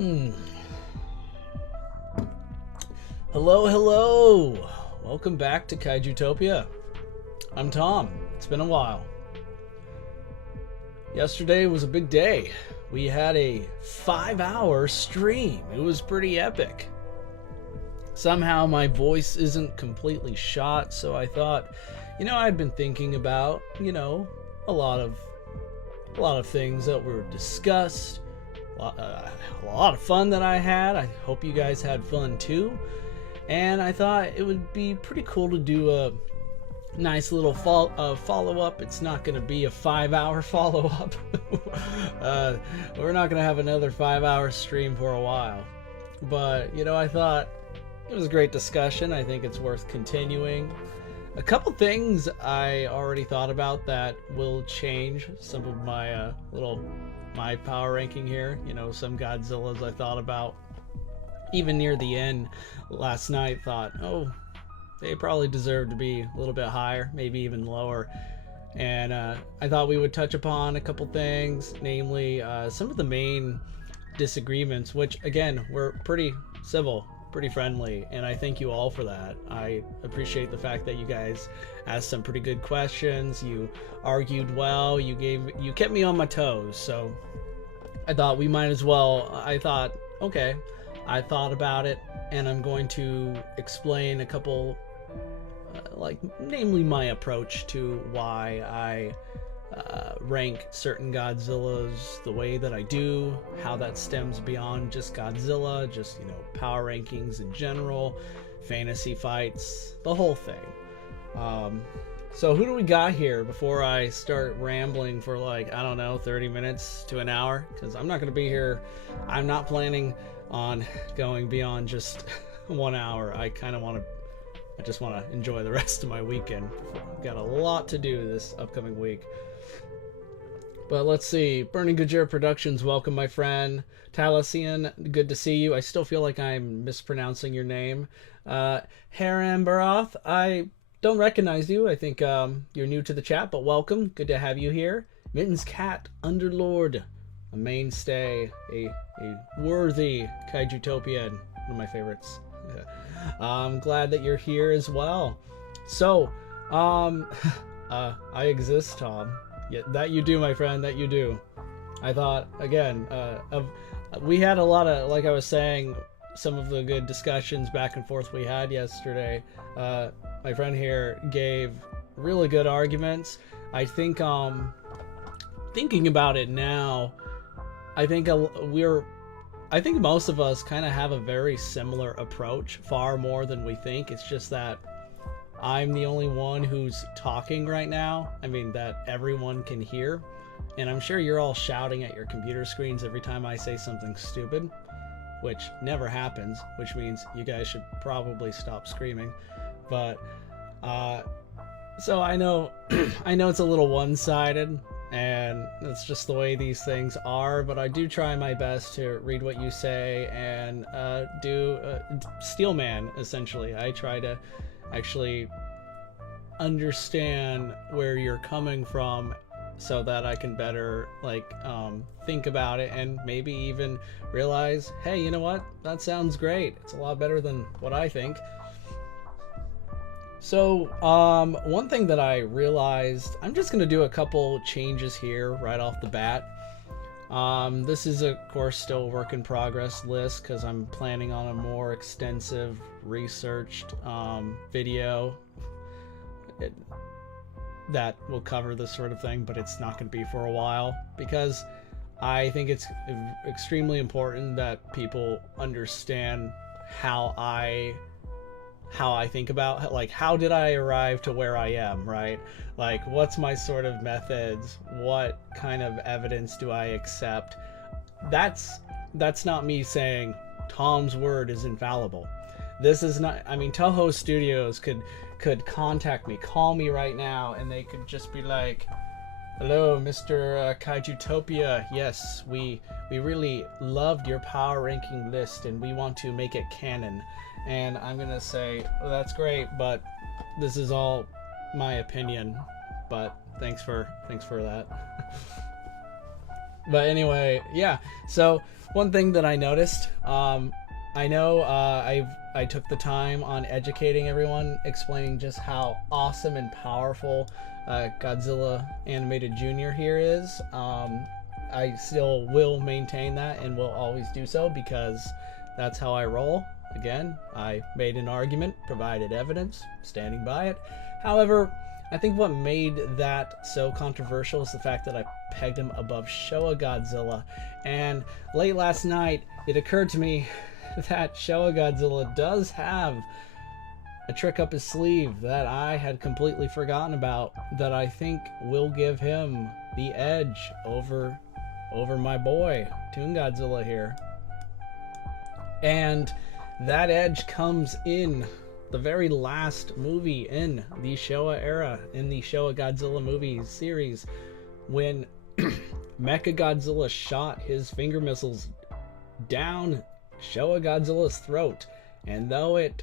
Hmm. Hello, hello. Welcome back to Kaijutopia. I'm Tom. It's been a while. Yesterday was a big day. We had a 5-hour stream. It was pretty epic. Somehow my voice isn't completely shot, so I thought, I'd been thinking about, a lot of things that were discussed. A lot of fun that I had. I hope you guys had fun too. And I thought it would be pretty cool to do a nice little follow-up. It's not going to be a 5-hour follow-up. We're not going to have another 5-hour stream for a while. But, I thought it was a great discussion. I think it's worth continuing. A couple things I already thought about that will change some of my my power ranking here. Some Godzillas I thought about even near the end last night, thought, oh, they probably deserve to be a little bit higher, maybe even lower. And I thought we would touch upon a couple things, namely some of the main disagreements, which again were pretty civil, pretty friendly, and I thank you all for that. I appreciate the fact that you guys asked some pretty good questions. You argued well. You kept me on my toes. So I thought we might as well. I thought, okay, I thought about it, and I'm going to explain a couple, namely my approach to why I rank certain Godzillas the way that I do, how that stems beyond just Godzilla, just power rankings in general, fantasy fights, the whole thing. So who do we got here before I start rambling for 30 minutes to an hour, because I'm not going to be here. I'm not planning on going beyond just 1 hour. I just want to enjoy the rest of my weekend. I've got a lot to do this upcoming week. But let's see. Burning Gajira Productions, welcome, my friend. Talasian, good to see you. I still feel like I'm mispronouncing your name. Haram Baroth, I don't recognize you. I think you're new to the chat, but welcome. Good to have you here. Mittens Cat, Underlord, a mainstay, a worthy Kaijutopian, one of my favorites. I'm glad that you're here as well. So, I exist, Tom. Yeah, that you do, my friend, that you do. I thought, again, we had a lot of, like I was saying, some of the good discussions back and forth we had yesterday. My friend here gave really good arguments. I think, thinking about it now, I think most of us kind of have a very similar approach, far more than we think. It's just that I'm the only one who's talking right now. I mean, that everyone can hear. And I'm sure you're all shouting at your computer screens every time I say something stupid, which never happens, which means you guys should probably stop screaming. But, so I know, I know it's a little one-sided, and that's just the way these things are, but I do try my best to read what you say and do Steelman, essentially. I try to actually understand where you're coming from so that I can better think about it and maybe even realize, hey, you know what, that sounds great, it's a lot better than what I think. So one thing that I realized, I'm just gonna do a couple changes here right off the bat. This is of course still a work in progress list because I'm planning on a more extensive researched video that will cover this sort of thing, but it's not going to be for a while because I think it's extremely important that people understand how I think about, how did I arrive to where I am, right? What's my sort of methods? What kind of evidence do I accept? That's not me saying Tom's word is infallible. This is not, Toho Studios could contact me, call me right now, and they could just be like, hello, Mr. Kaijutopia. Yes, we really loved your power ranking list and we want to make it canon. And I'm gonna say, well, that's great, but this is all my opinion. But thanks for that. But anyway, yeah. So one thing that I noticed, I know I took the time on educating everyone, explaining just how awesome and powerful Godzilla Animated Jr. here is. I still will maintain that and will always do so because that's how I roll. Again, I made an argument, provided evidence, standing by it. However, I think what made that so controversial is the fact that I pegged him above Showa Godzilla. And late last night, it occurred to me that Showa Godzilla does have a trick up his sleeve that I had completely forgotten about that I think will give him the edge over my boy, Toon Godzilla here. And that edge comes in the very last movie in the Showa era, in the Showa Godzilla movie series, when Mechagodzilla shot his finger missiles down Showa Godzilla's throat. And though it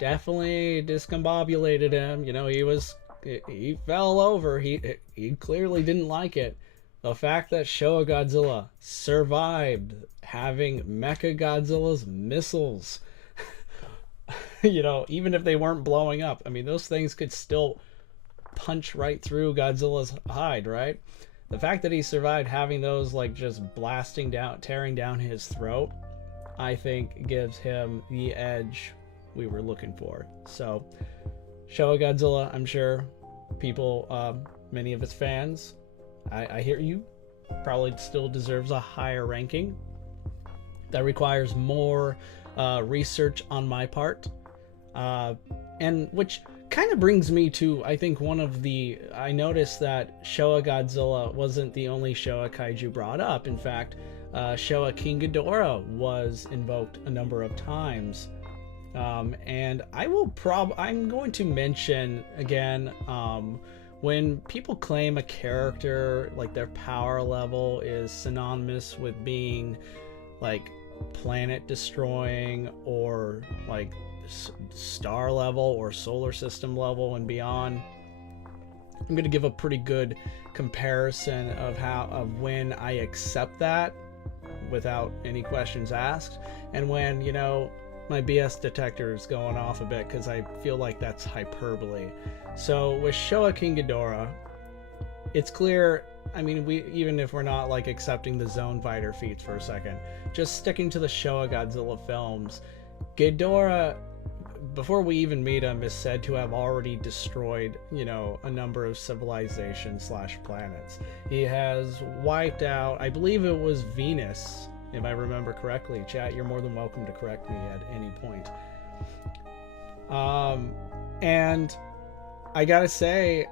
definitely discombobulated him, you know, he fell over, he clearly didn't like it. The fact that Showa Godzilla survived having Mechagodzilla's missiles, you know, even if they weren't blowing up, I mean, those things could still punch right through Godzilla's hide, right? The fact that he survived having those, like, just blasting down, tearing down his throat, I think gives him the edge we were looking for. So, Showa Godzilla, I'm sure people, many of its fans, I hear you, probably still deserves a higher ranking. That requires more research on my part. And which kind of brings me to, I think, I noticed that Showa Godzilla wasn't the only Showa kaiju brought up. In fact, Showa King Ghidorah was invoked a number of times. And I'm going to mention again, when people claim a character, like their power level is synonymous with being like planet destroying or like star level or solar system level and beyond, I'm going to give a pretty good comparison of when I accept that without any questions asked, and when, you know, my BS detector is going off a bit because I feel like that's hyperbole. So with Showa King Ghidorah, it's clear, I mean, even if we're not like accepting the Zone Fighter feats for a second, just sticking to the Showa Godzilla films, Ghidorah, before we even meet him, is said to have already destroyed, you know, a number of civilizations / planets. He has wiped out, I believe it was Venus, if I remember correctly. Chat, you're more than welcome to correct me at any point. And I gotta say,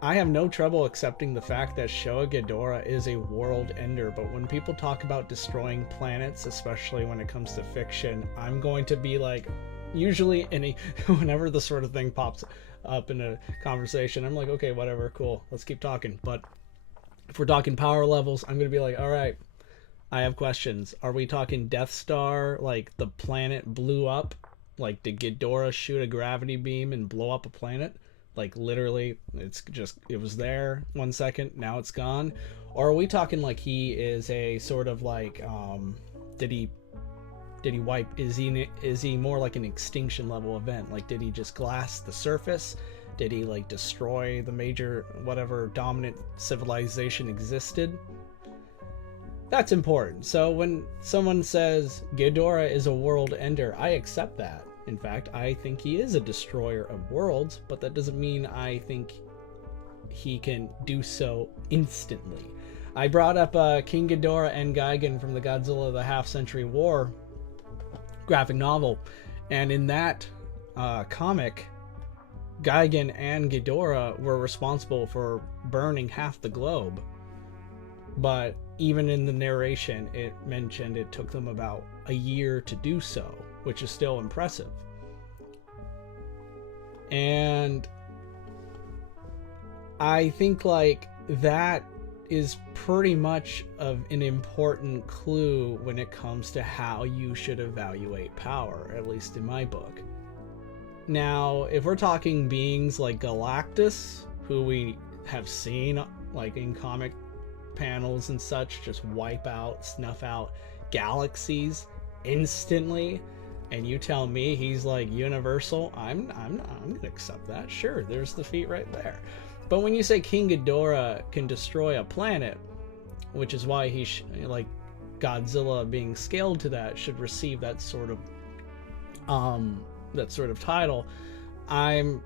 I have no trouble accepting the fact that Showa Ghidorah is a world ender, but when people talk about destroying planets, especially when it comes to fiction, I'm going to be like, usually whenever this sort of thing pops up in a conversation, I'm like, okay, whatever, cool, let's keep talking. But if we're talking power levels, I'm going to be like, all right, I have questions. Are we talking Death Star, like the planet blew up? Like, did Ghidorah shoot a gravity beam and blow up a planet? Like, literally, it was there 1 second, now it's gone? Or are we talking like he is a sort of like, did he wipe, is he more like an extinction level event? Like, did he just glass the surface? Did he like destroy the major, whatever dominant civilization existed? That's important. So when someone says Ghidorah is a world ender, I accept that. In fact, I think he is a destroyer of worlds, but that doesn't mean I think he can do so instantly. I brought up King Ghidorah and Gigan from the Godzilla the Half-Century War graphic novel, and in that comic, Gigan and Ghidorah were responsible for burning half the globe. But even in the narration, it mentioned it took them about a year to do so, which is still impressive. And I think like that is pretty much of an important clue when it comes to how you should evaluate power, at least in my book. Now, if we're talking beings like Galactus, who we have seen like in comic panels and such just wipe out, snuff out galaxies instantly, and you tell me he's like universal, I'm gonna accept that. Sure, there's the feat right there. But when you say King Ghidorah can destroy a planet, which is why he like Godzilla being scaled to that should receive that sort of title, I'm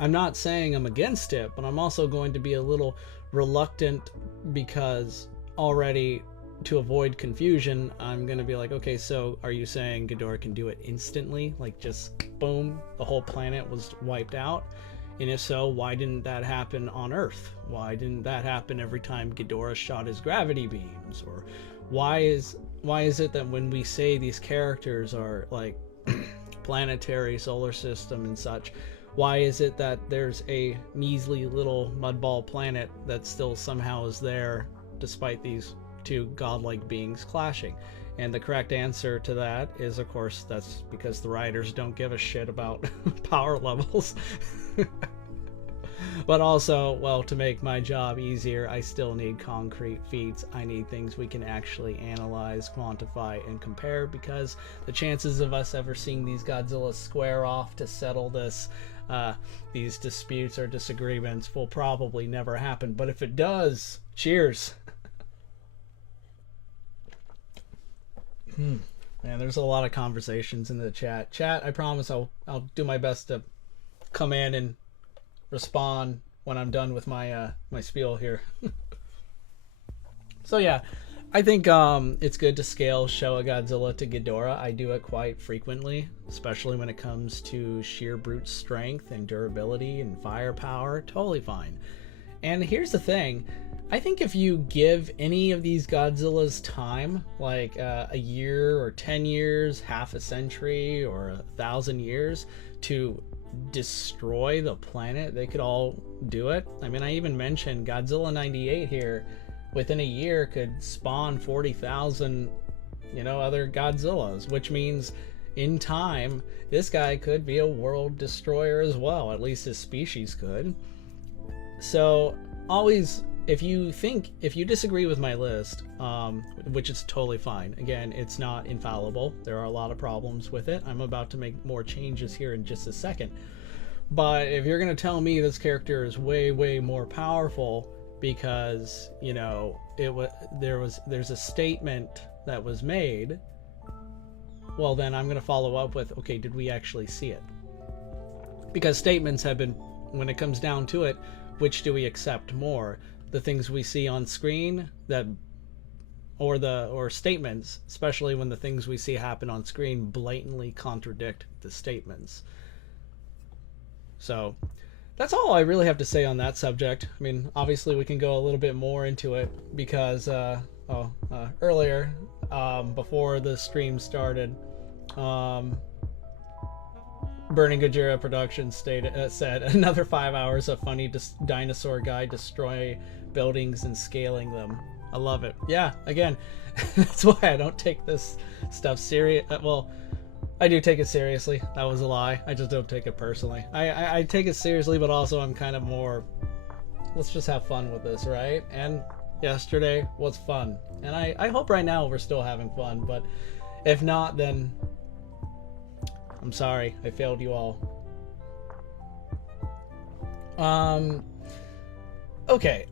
not saying I'm against it, but I'm also going to be a little reluctant, because already, to avoid confusion, I'm going to be like, okay, so are you saying Ghidorah can do it instantly? Like, just boom, the whole planet was wiped out? And if so, why didn't that happen on Earth? Why didn't that happen every time Ghidorah shot his gravity beams? Or why is it that when we say these characters are like planetary, solar system and such, why is it that there's a measly little mudball planet that still somehow is there despite these two godlike beings clashing? And the correct answer to that is, of course, that's because the writers don't give a shit about power levels. But also, well, to make my job easier, I still need concrete feats. I need things we can actually analyze, quantify, and compare, because the chances of us ever seeing these Godzillas square off to settle these disputes or disagreements will probably never happen. But if it does, cheers. Man, there's a lot of conversations in the chat. I promise I'll do my best to come in and respond when I'm done with my my spiel here. So yeah, I think it's good to scale Showa Godzilla to Ghidorah. I do it quite frequently, especially when it comes to sheer brute strength and durability and firepower. Totally fine. And here's the thing. I think if you give any of these Godzillas time, like a year or 10 years, half a century or 1,000 years to destroy the planet, they could all do it. I mean, I even mentioned Godzilla 98 here. Within a year could spawn 40,000, other Godzillas, which means in time, this guy could be a world destroyer as well. At least his species could. So always, if you disagree with my list, which is totally fine. Again, it's not infallible. There are a lot of problems with it. I'm about to make more changes here in just a second. But if you're going to tell me this character is way, way more powerful because, there's a statement that was made, well, then I'm going to follow up with, okay, did we actually see it? Because statements have been, when it comes down to it, which do we accept more? The things we see on screen or statements, especially when the things we see happen on screen blatantly contradict the statements. So that's all I really have to say on that subject. I mean, obviously we can go a little bit more into it because earlier, before the stream started, Burning Gojira Productions said another 5 hours of funny dinosaur guy destroy buildings and scaling them. I love it. Yeah, again, that's why I don't take this stuff serious. Well, I do take it seriously. That was a lie. I just don't take it personally. I take it seriously, but also I'm kind of more, let's just have fun with this, right? And yesterday was fun. And I hope right now we're still having fun, but if not, then I'm sorry, I failed you all. Okay.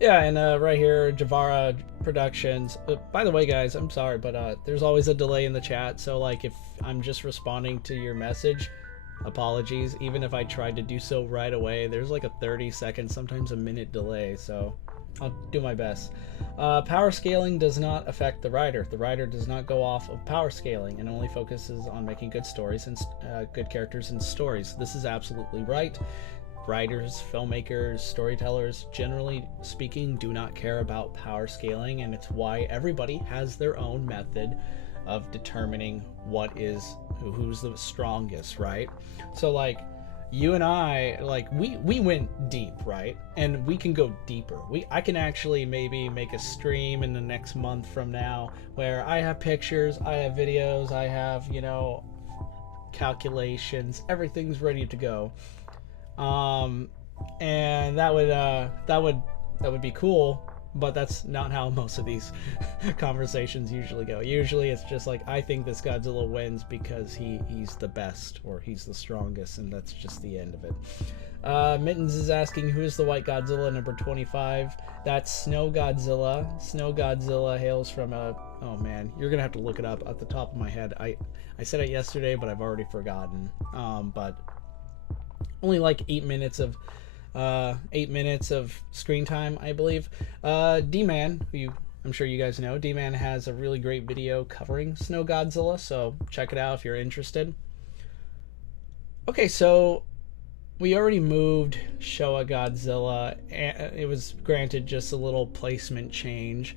Yeah, and right here, Javara Productions. By the way, guys, I'm sorry, but there's always a delay in the chat, so like if I'm just responding to your message, apologies. Even if I tried to do so right away, there's like a 30-second, sometimes a minute delay, so I'll do my best. Power scaling does not affect the writer. The writer does not go off of power scaling and only focuses on making good stories and good characters and stories. This is absolutely right. Writers, filmmakers, storytellers, generally speaking, do not care about power scaling, and it's why everybody has their own method of determining who's the strongest, right? So like you and I, like we went deep, right? And we can go deeper. I can actually maybe make a stream in the next month from now where I have pictures, I have videos, I have, calculations, everything's ready to go. And that would That would be cool, but that's not how most of these conversations usually go. Usually it's just like, I think this Godzilla wins because he's the best, or he's the strongest, and that's just the end of it. Mittens is asking, who is the white Godzilla, number 25? That's Snow Godzilla. Snow Godzilla hails from a... Oh man, you're gonna have to look it up at the top of my head. I said it yesterday, but I've already forgotten. But only like 8 minutes of screen time, I believe. D-Man, who I'm sure you guys know, D-Man has a really great video covering Snow Godzilla, so check it out if you're interested. Okay, so we already moved Showa Godzilla. It was granted just a little placement change.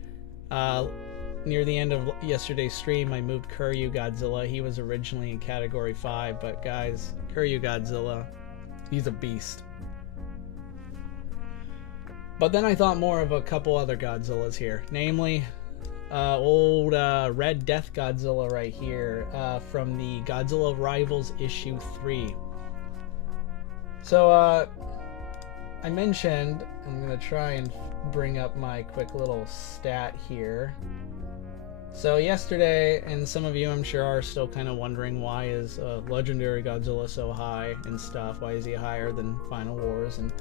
Near the end of yesterday's stream, I moved Kuryu Godzilla. He was originally in Category 5, but guys, Kuryu Godzilla, he's a beast. But then I thought more of a couple other Godzillas here, namely old Red Death Godzilla right here from the Godzilla Rivals issue 3. So I mentioned, I'm going to try and bring up my quick little stat here. So yesterday, and some of you I'm sure are still kind of wondering, why is Legendary Godzilla so high and stuff? Why is he higher than Final Wars? And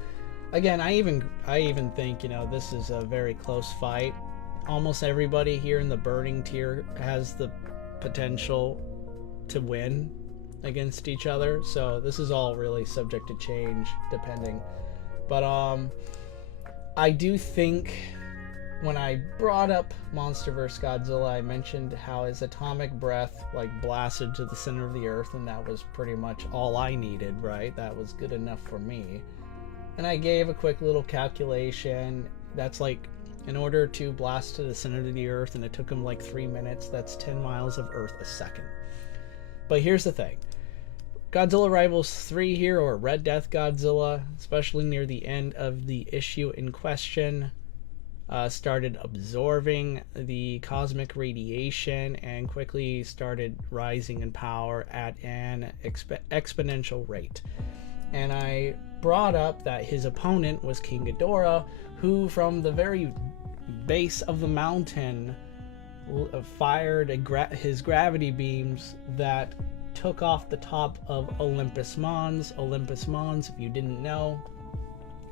again, I even think, you know, this is a very close fight. Almost everybody here in the burning tier has the potential to win against each other, so this is all really subject to change depending. But I do think when I brought up Monster vs. Godzilla, I mentioned how his atomic breath like blasted to the center of the earth, and that was pretty much all I needed, right? That was good enough for me. And I gave a quick little calculation. That's like, in order to blast to the center of the earth, and it took him like 3 minutes, that's 10 miles of earth a second. But here's the thing. Godzilla Rivals 3 here, or Red Death Godzilla, especially near the end of the issue in question, started absorbing the cosmic radiation and quickly started rising in power at an exponential rate. And I brought up that his opponent was King Ghidorah, who from the very base of the mountain fired his gravity beams that took off the top of Olympus Mons. Olympus Mons, if you didn't know,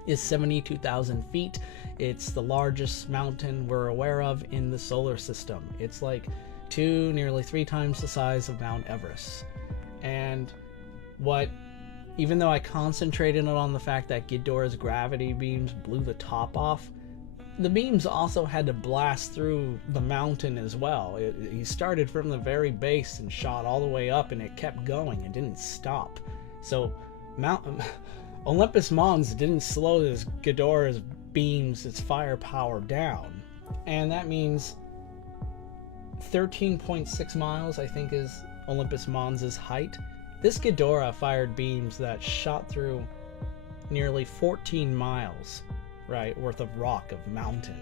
is 72,000 feet. It's the largest mountain we're aware of in the solar system. It's like nearly 3 times the size of Mount Everest. And even though I concentrated on the fact that Ghidorah's gravity beams blew the top off, the beams also had to blast through the mountain as well. He started from the very base and shot all the way up, and it kept going. It didn't stop. So Olympus Mons didn't slow this Ghidorah's beams, its firepower down. And that means 13.6 miles, I think, is Olympus Mons' height. This Ghidorah fired beams that shot through nearly 14 miles, right, worth of rock, of mountain.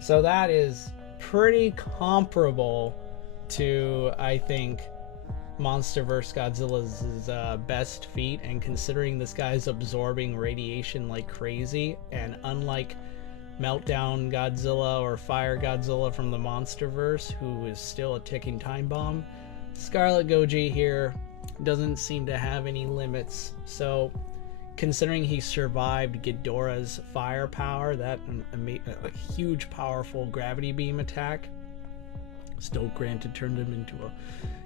So that is pretty comparable to, I think, Monster vs. Godzilla's best feat. And considering this guy's absorbing radiation like crazy, and unlike Meltdown Godzilla or Fire Godzilla from the Monsterverse, who is still a ticking time bomb, Scarlet Goji here doesn't seem to have any limits. So considering he survived Ghidorah's firepower, that a huge powerful gravity beam attack, still granted turned him into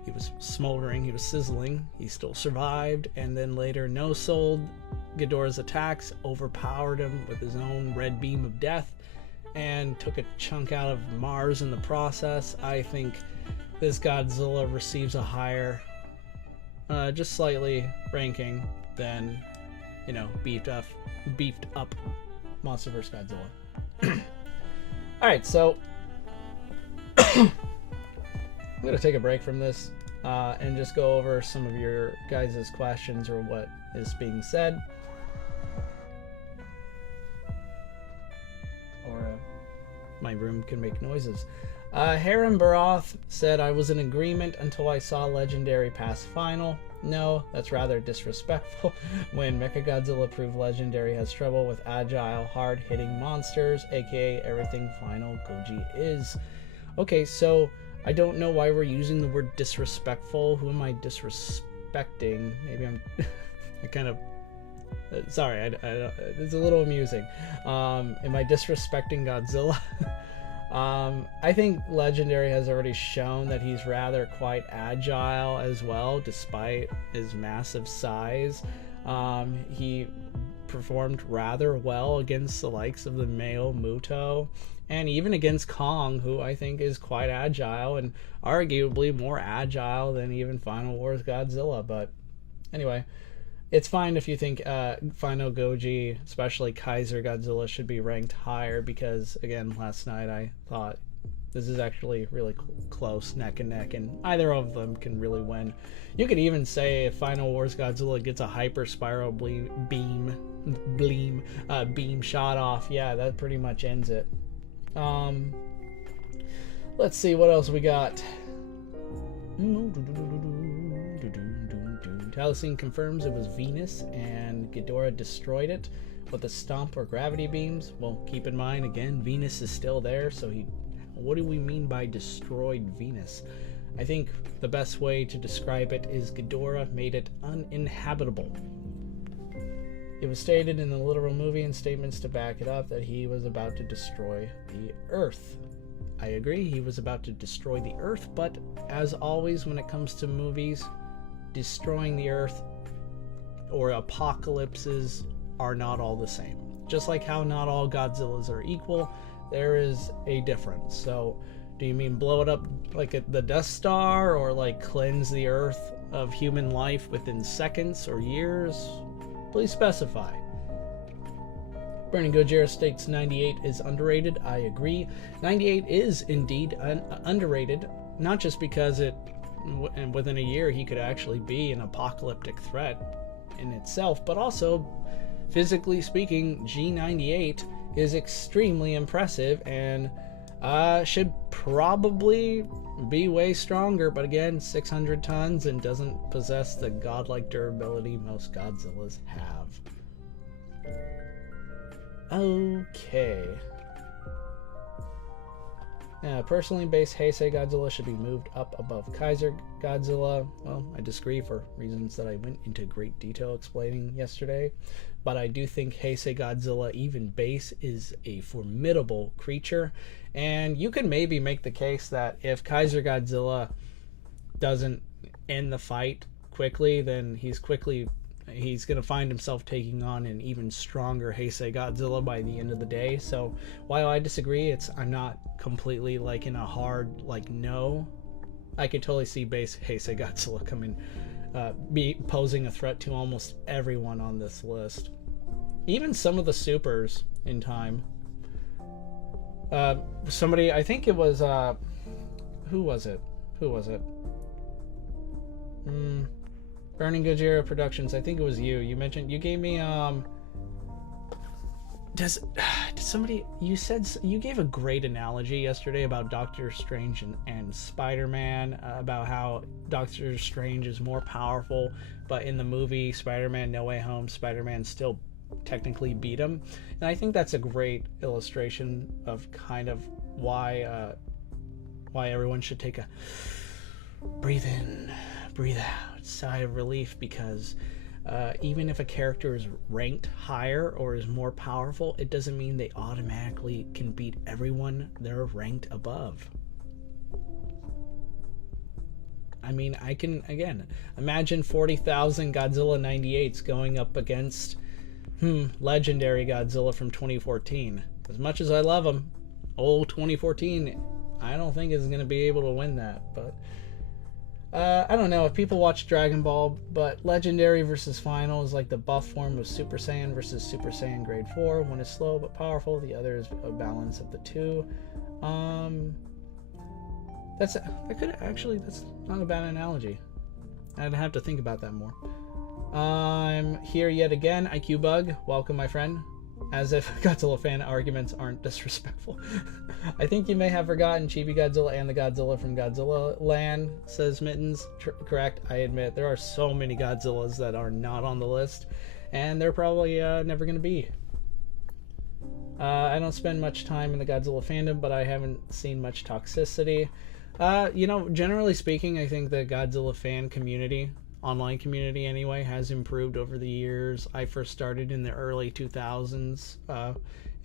he was smoldering, he was sizzling, he still survived, and then later no-sold Ghidorah's attacks, overpowered him with his own red beam of death, and took a chunk out of Mars in the process. I think this Godzilla receives a higher, just slightly ranking than, you know, beefed up Monster vs. Godzilla. Alright, so I'm going to take a break from this and just go over some of your guys' questions or what is being said. Or my room can make noises. Harem Baroth said, I was in agreement until I saw Legendary pass final. No, that's rather disrespectful. When Mechagodzilla proved legendary has trouble with agile, hard-hitting monsters, aka everything Final Goji is. Okay, so I don't know why we're using the word disrespectful. Who am I disrespecting? Maybe I'm... I kind of... Sorry, it's a little amusing. Am I disrespecting Godzilla? I think Legendary has already shown that he's rather quite agile as well, despite his massive size. He performed rather well against the likes of the male Muto, and even against Kong, who I think is quite agile, and arguably more agile than even Final Wars Godzilla. But anyway, it's fine if you think Final Goji, especially Kaiser Godzilla, should be ranked higher, because, again, last night I thought this is actually really close, neck and neck, and either of them can really win. You could even say if Final Wars Godzilla gets a hyper spiral beam shot off, yeah, that pretty much ends it. Let's see what else we got. Taliesin confirms it was Venus and Ghidorah destroyed it with a stomp or gravity beams. Well, keep in mind, again, Venus is still there, so what do we mean by destroyed Venus? I think the best way to describe it is Ghidorah made it uninhabitable. It was stated in the literal movie and statements to back it up that he was about to destroy the Earth. I agree, he was about to destroy the Earth, but as always when it comes to movies, destroying the Earth or apocalypses are not all the same. Just like how not all Godzillas are equal, there is a difference. So do you mean blow it up like at the Death Star, or like cleanse the Earth of human life within seconds or years? Please specify. Burning Gojira states 98 is underrated. I agree. 98 is indeed underrated, not just because and within a year he could actually be an apocalyptic threat in itself, but also physically speaking, G98 is extremely impressive and should probably be way stronger, but again, 600 tons and doesn't possess the godlike durability most Godzillas have. Okay. Personally, base Heisei Godzilla should be moved up above Kaiser Godzilla. Well, I disagree for reasons that I went into great detail explaining yesterday. But I do think Heisei Godzilla, even base, is a formidable creature. And you can maybe make the case that if Kaiser Godzilla doesn't end the fight quickly, then he's going to find himself taking on an even stronger Heisei Godzilla by the end of the day. So while I disagree, I'm not completely like in a hard no. I could totally see base Heisei Godzilla coming, be posing a threat to almost everyone on this list, even some of the supers in time. Somebody, I think it was who was it? Burning Gojira Productions, I think it was you. You mentioned, you gave me you gave a great analogy yesterday about Doctor Strange and Spider-Man, about how Doctor Strange is more powerful, but in the movie Spider-Man No Way Home, Spider-Man still technically beat him. And I think that's a great illustration of kind of why everyone should take a breathe in, breathe out, sigh of relief, because even if a character is ranked higher or is more powerful, it doesn't mean they automatically can beat everyone they're ranked above. I mean, I can, again, imagine 40,000 Godzilla 98s going up against legendary Godzilla from 2014. As much as I love him, old 2014, I don't think is going to be able to win that. But I don't know if people watch Dragon Ball, but legendary versus final is like the buff form of Super Saiyan versus Super Saiyan grade 4. One is slow but powerful, the other is a balance of the two. That's not a bad analogy. I'd have to think about that more. I'm here yet again. IQ Bug, welcome my friend. As if Godzilla fan arguments aren't disrespectful. I think you may have forgotten Chibi Godzilla and the Godzilla from Godzilla Land, says Mittens. Correct, I admit. There are so many Godzillas that are not on the list, and they're probably never going to be. I don't spend much time in the Godzilla fandom, but I haven't seen much toxicity. You know, generally speaking, I think the Godzilla fan community, online community anyway, has improved over the years. I first started in the early 2000s,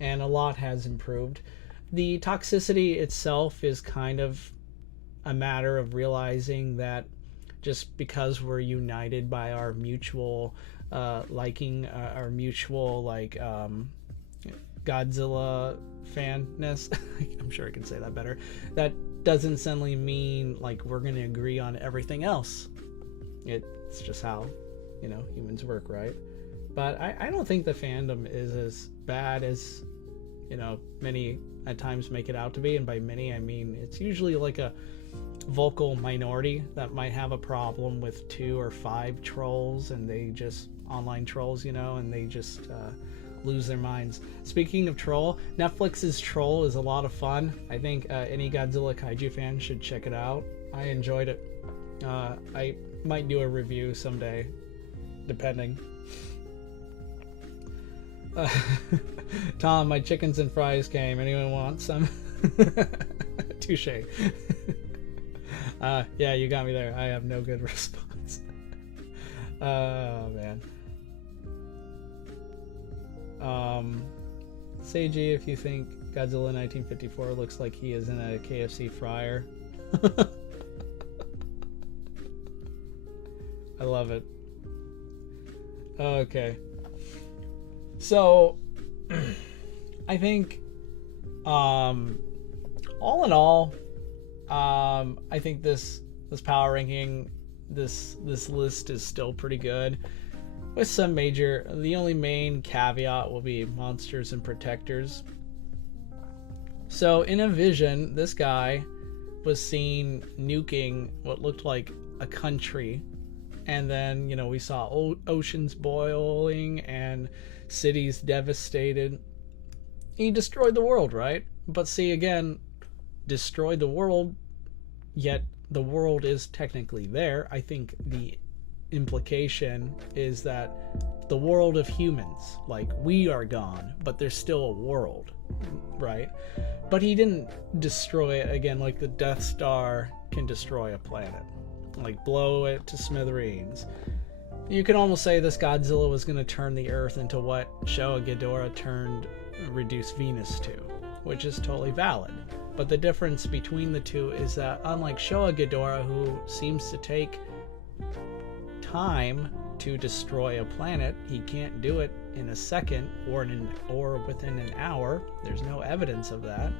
and a lot has improved. The toxicity itself is kind of a matter of realizing that just because we're united by our mutual liking, our mutual Godzilla fanness, I'm sure I can say that better, that doesn't suddenly mean like we're going to agree on everything else. It's just how, you know, humans work, right? But I don't think the fandom is as bad as, you know, many at times make it out to be. And by many, I mean it's usually like a vocal minority that might have a problem with 2 or 5 trolls, and they just, online trolls, you know, and they just lose their minds. Speaking of troll, Netflix's Troll is a lot of fun. I think any Godzilla kaiju fan should check it out. I enjoyed it. I might do a review someday, depending. Tom, my chickens and fries came. Anyone want some? Touche. Yeah, you got me there. I have no good response. Oh, man. Seiji, if you think Godzilla 1954 looks like he is in a KFC fryer. I love it. Okay. So, I think, all in all, I think this power ranking, this list is still pretty good. With some major, the only main caveat will be monsters and protectors. So in a vision, this guy was seen nuking what looked like a country, and then, you know, we saw oceans boiling and cities devastated. He destroyed the world, right? But see, again, destroyed the world, yet the world is technically there. I think the implication is that the world of humans, like, we are gone, but there's still a world, right? But he didn't destroy it, again, like the Death Star can destroy a planet, like blow it to smithereens. You can almost say this Godzilla was going to turn the Earth into what Showa Ghidorah reduced Venus to, which is totally valid. But the difference between the two is that, unlike Showa Ghidorah, who seems to take time to destroy a planet, he can't do it in a second or within an hour. There's no evidence of that.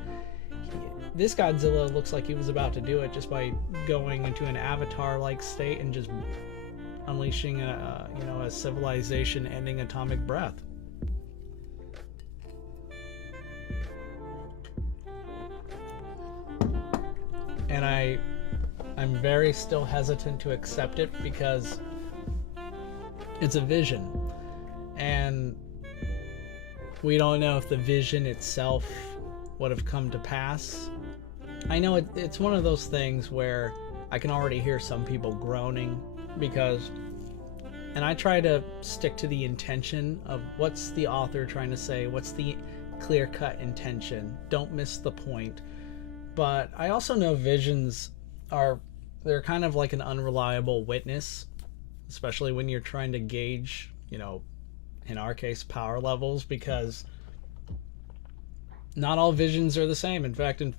This Godzilla looks like he was about to do it just by going into an avatar-like state and just unleashing a civilization-ending atomic breath. And I'm very still hesitant to accept it because it's a vision, and we don't know if the vision itself would have come to pass. I know it's one of those things where I can already hear some people groaning because, and I try to stick to the intention of what's the author trying to say, what's the clear-cut intention, don't miss the point. But I also know visions they're kind of like an unreliable witness, especially when you're trying to gauge, you know, in our case, power levels, because not all visions are the same. In fact, in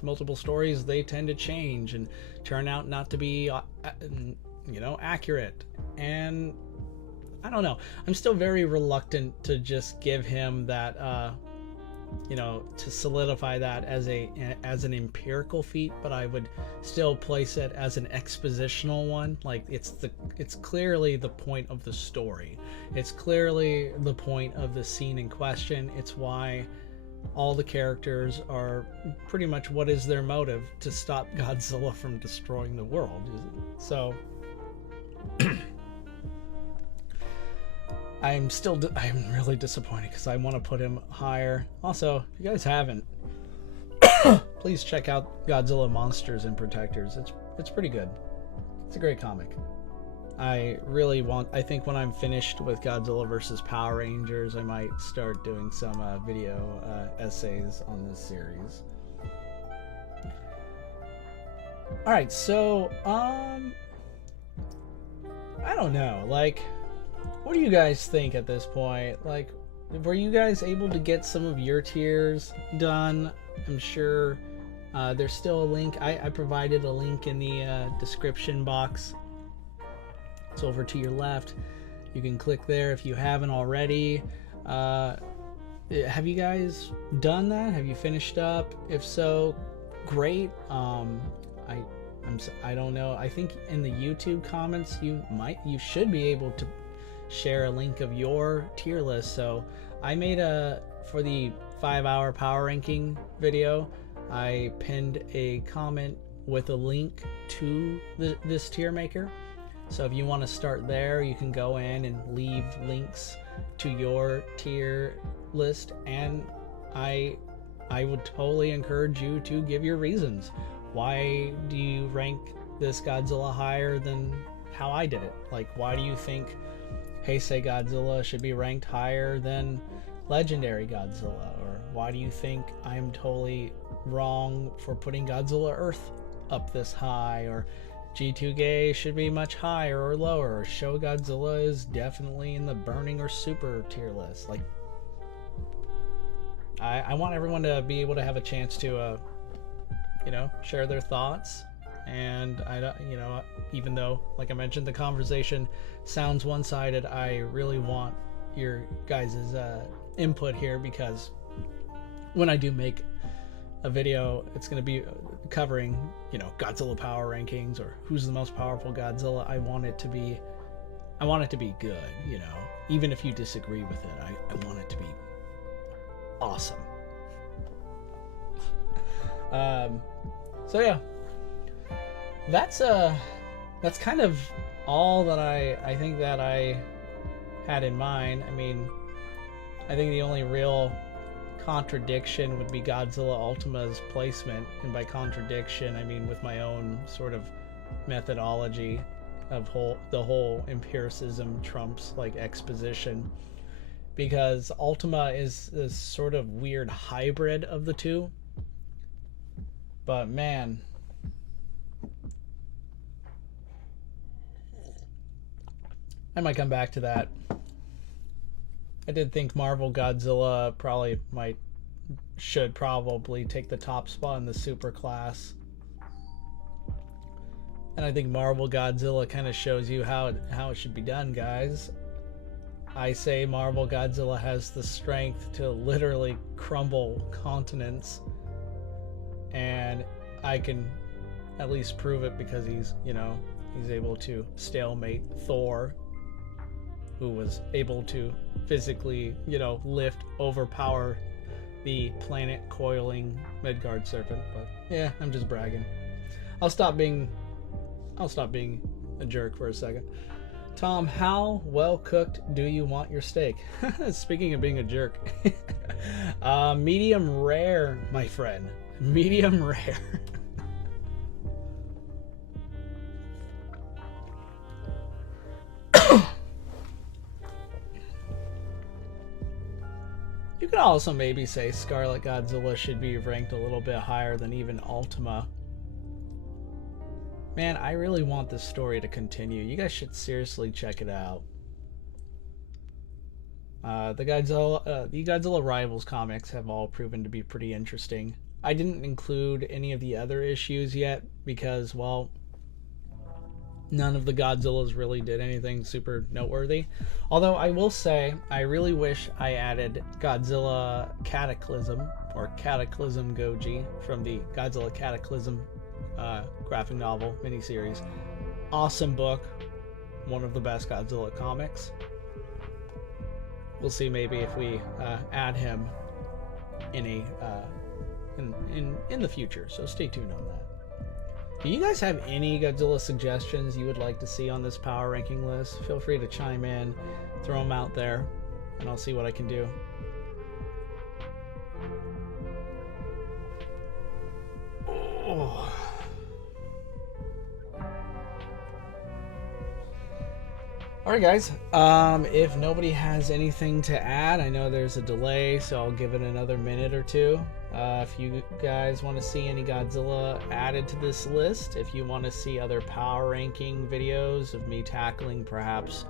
multiple stories, they tend to change and turn out not to be, accurate. And I don't know. I'm still very reluctant to just give him that, to solidify that as an empirical feat, but I would still place it as an expositional one. Like, it's clearly the point of the story. It's clearly the point of the scene in question. It's why all the characters are pretty much, what is their motive? To stop Godzilla from destroying the world. So I'm really disappointed because I want to put him higher. Also, if you guys haven't, please check out Godzilla Monsters and Protectors. It's pretty good. It's a great comic. I think when I'm finished with Godzilla vs. Power Rangers, I might start doing some video essays on this series. Alright, so, I don't know, like, what do you guys think at this point? Like, were you guys able to get some of your tiers done? I'm sure there's still a link. I provided a link in the description box. It's over to your left. You can click there if you haven't already. Have you guys done that? Have you finished up? If so, great. I don't know. I think in the YouTube comments you should be able to share a link of your tier list. So I made for the 5-hour power ranking video, I pinned a comment with a link to this tier maker. So if you want to start there, you can go in and leave links to your tier list, and I would totally encourage you to give your reasons. Why do you rank this Godzilla higher than how I did it? Like, why do you think Heisei Godzilla should be ranked higher than Legendary Godzilla? Or why do you think I'm totally wrong for putting Godzilla Earth up this high? Or G2Gay should be much higher or lower? Or Show Godzilla is definitely in the burning or super tier list. Like, I want everyone to be able to have a chance to share their thoughts. And I don't, even though, like I mentioned, the conversation sounds one-sided, I really want your guys' input here, because when I do make a video, it's going to be covering, Godzilla power rankings or who's the most powerful Godzilla. I want it to be good, even if you disagree with it. I want it to be awesome. So yeah, that's kind of all that I think that I had in mind. I mean, I think the only real contradiction would be Godzilla Ultima's placement, and by contradiction I mean with my own sort of methodology of the whole empiricism trumps like exposition, because Ultima is this sort of weird hybrid of the two. But man, I might come back to that. I did think Marvel Godzilla should probably take the top spot in the super class. And I think Marvel Godzilla kind of shows you how it should be done, guys. I say Marvel Godzilla has the strength to literally crumble continents. And I can at least prove it because he's able to stalemate Thor, who was able to physically, overpower the planet coiling Midgard serpent. But yeah, I'm just bragging. I'll stop being a jerk for a second. Tom, how well cooked do you want your steak? Speaking of being a jerk. Medium rare, my friend. Medium rare. You could also maybe say Scarlet Godzilla should be ranked a little bit higher than even Ultima. Man, I really want this story to continue. You guys should seriously check it out. The Godzilla Rivals comics have all proven to be pretty interesting. I didn't include any of the other issues yet because, well, none of the Godzillas really did anything super noteworthy. Although I will say, I really wish I added Godzilla Cataclysm, or Cataclysm Goji, from the Godzilla Cataclysm graphic novel miniseries. Awesome book. One of the best Godzilla comics. We'll see maybe if we add him in a in the future, so stay tuned on that. Do you guys have any Godzilla suggestions you would like to see on this power ranking list? Feel free to chime in. throw them out there, and I'll see what I can do. Oh. Alright guys, if nobody has anything to add, I know there's a delay, so I'll give it another minute or two. If you guys want to see any Godzilla added to this list, if you want to see other power ranking videos of me tackling perhaps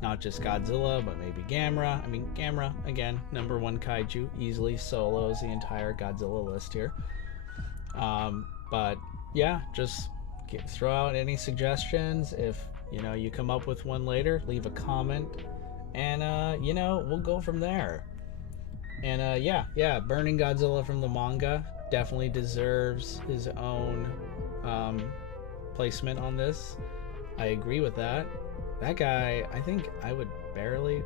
not just Godzilla, but maybe Gamera. I mean, Gamera, again, #1 kaiju, easily solos the entire Godzilla list here. But yeah, just throw out any suggestions. If you come up with one later, leave a comment, and we'll go from there. And yeah, Burning Godzilla from the manga definitely deserves his own placement on this. I agree with that. That guy, I think I would barely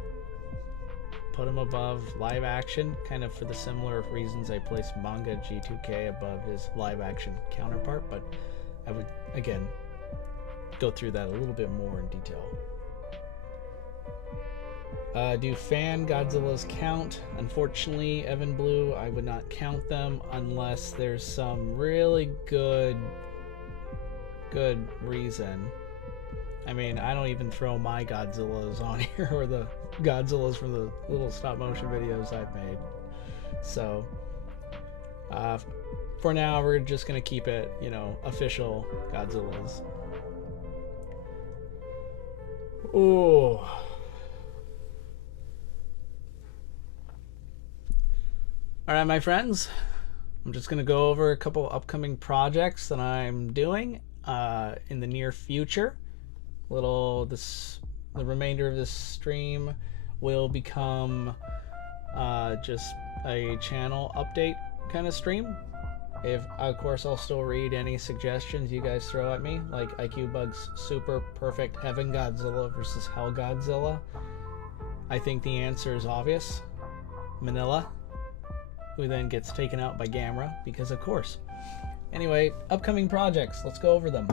put him above live action, kind of for the similar reasons I placed manga G2K above his live action counterpart, but I would, again, go through that a little bit more in detail. Do fan Godzillas count? Unfortunately, Evan Blue, I would not count them unless there's some really good reason. I mean, I don't even throw my Godzillas on here, or the Godzillas from the little stop motion videos I've made. So, for now, we're just gonna keep it, official Godzillas. Oh. Alright, my friends, I'm just gonna go over a couple upcoming projects that I'm doing in the near future. The remainder of this stream will become just a channel update kind of stream. Of course, I'll still read any suggestions you guys throw at me, like IQ Bug's super perfect Heaven Godzilla versus Hell Godzilla. I think the answer is obvious. Manila, who then gets taken out by Gamera, because of course. Anyway, upcoming projects, let's go over them.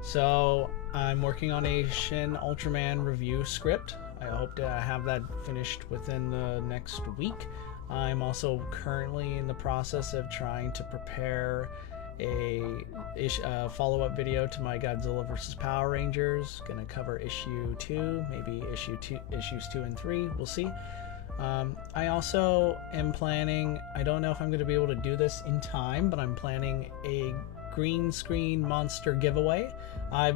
So, I'm working on a Shin Ultraman review script. I hope to have that finished within the next week. I'm also currently in the process of trying to prepare a follow-up video to my Godzilla vs. Power Rangers. Gonna cover issue 2, maybe issues 2 and 3, we'll see. I also am planning, I don't know if I'm going to be able to do this in time, but I'm planning a green screen monster giveaway. I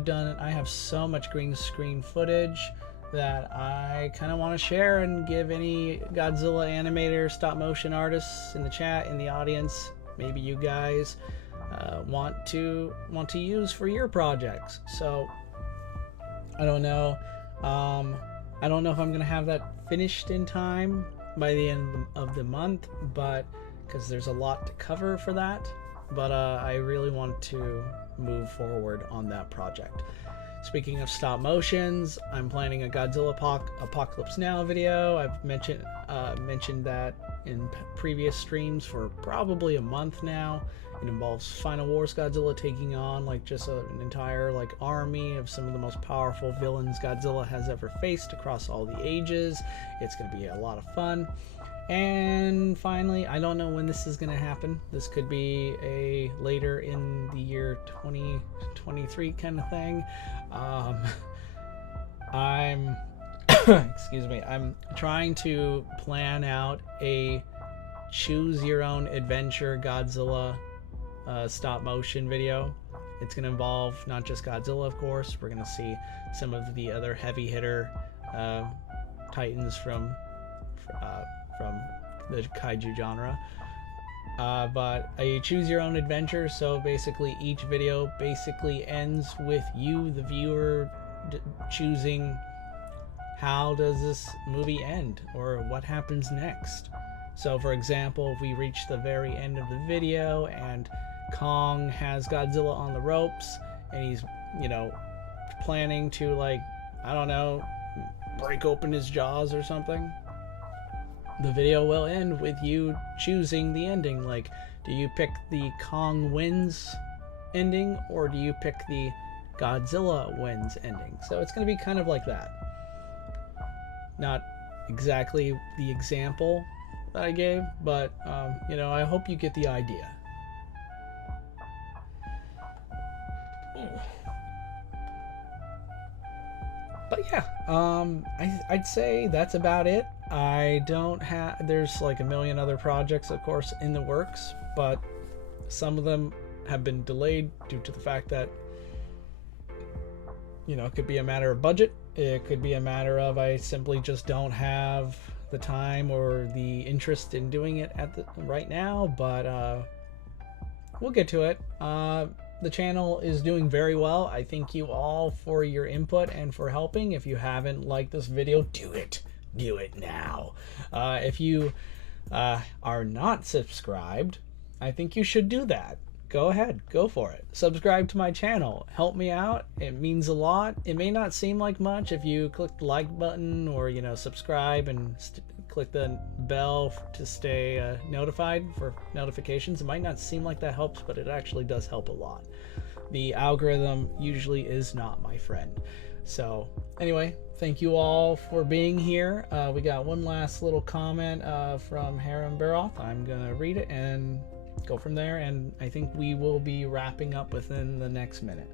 have so much green screen footage that I kind of want to share and give any Godzilla animator, stop motion artists in the chat, in the audience, maybe you guys want to use for your projects. So I don't know. I don't know if I'm going to have that finished in time by the end of the month, but because there's a lot to cover for that, but I really want to move forward on that project. Speaking of stop motions, I'm planning a Godzilla Apocalypse Now video. I've mentioned that in previous streams for probably a month now. It involves Final Wars Godzilla taking on just an entire army of some of the most powerful villains Godzilla has ever faced across all the ages. It's going to be a lot of fun. And finally, I don't know when this is going to happen. This could be a later in the year 2023 kind of thing. I'm excuse me, I'm trying to plan out a choose your own adventure Godzilla stop motion video. It's going to involve not just Godzilla, of course. We're going to see some of the other heavy hitter titans from the kaiju genre, but a choose your own adventure. So basically each video basically ends with you, the viewer, choosing how does this movie end or what happens next. So for example, if we reach the very end of the video and Kong has Godzilla on the ropes and he's planning to I don't know, break open his jaws or something, the video will end with you choosing the ending. Do you pick the Kong wins ending, or do you pick the Godzilla wins ending? So it's going to be kind of like that. not exactly the example that I gave, but you know, I hope you get the idea. But yeah, I'd say that's about it. I don't have, there's like a million other projects, of course, in the works, but some of them have been delayed due to the fact that, you know, it could be a matter of budget. It could be a matter of I simply just don't have the time or the interest in doing it at the right now, but we'll get to it. The channel is doing very well. I thank you all for your input and for helping. If you haven't liked this video, do it now. If you are not subscribed, I think you should do that. Go ahead, go for it. Subscribe to my channel, help me out. It means a lot. It may not seem like much if you click the like button or, you know, subscribe and click the bell to stay notified for notifications. It might not seem like that helps, but it actually does help a lot. The algorithm usually is not my friend. So anyway, thank you all for being here. We got one last little comment from Harem Baroth. I'm gonna read it and go from there, and I think we will be wrapping up within the next minute.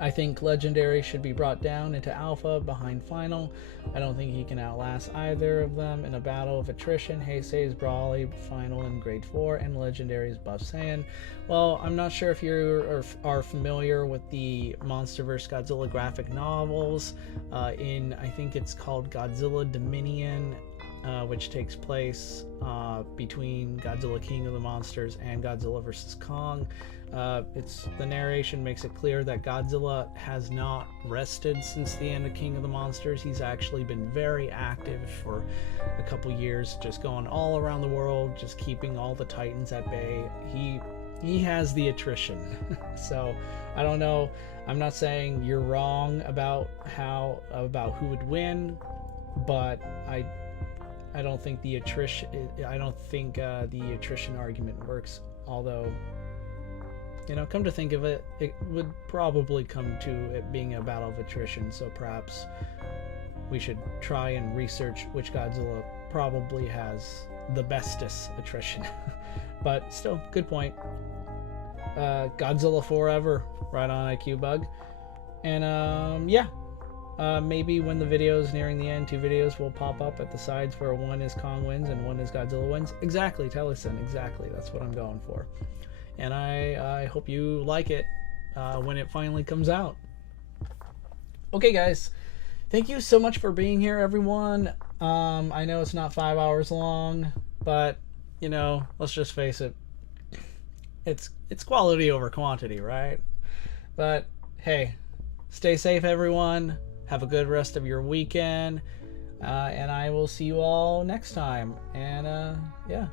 I think Legendary should be brought down into Alpha behind Final. I don't think he can outlast either of them in a battle of attrition. Heisei's Brawley Final in Grade 4 and Legendary's Buff Saiyan. Well, I'm not sure if you are familiar with the Monster vs. Godzilla graphic novels. I think it's called Godzilla Dominion, which takes place between Godzilla King of the Monsters and Godzilla vs. Kong. The narration makes it clear that Godzilla has not rested since the end of King of the Monsters. He's actually been very active for a couple years, just going all around the world, just keeping all the Titans at bay. He has the attrition. So I don't know. I'm not saying you're wrong about who would win, but I don't think the attrition argument works. Although, you know, come to think of it, it would probably come to it being a battle of attrition. So perhaps we should try and research which Godzilla probably has the bestest attrition. But still, good point. Godzilla forever, right on IQ Bug. And yeah. Maybe when the video is nearing the end, 2 videos will pop up at the sides where one is Kong wins and one is Godzilla wins. Exactly, Tellison, exactly. That's what I'm going for. And I hope you like it when it finally comes out. Okay, guys. Thank you so much for being here, everyone. I know it's not 5 hours long, but, you know, let's just face it. It's quality over quantity, right? But, hey, stay safe, everyone. Have a good rest of your weekend, and I will see you all next time. And yeah.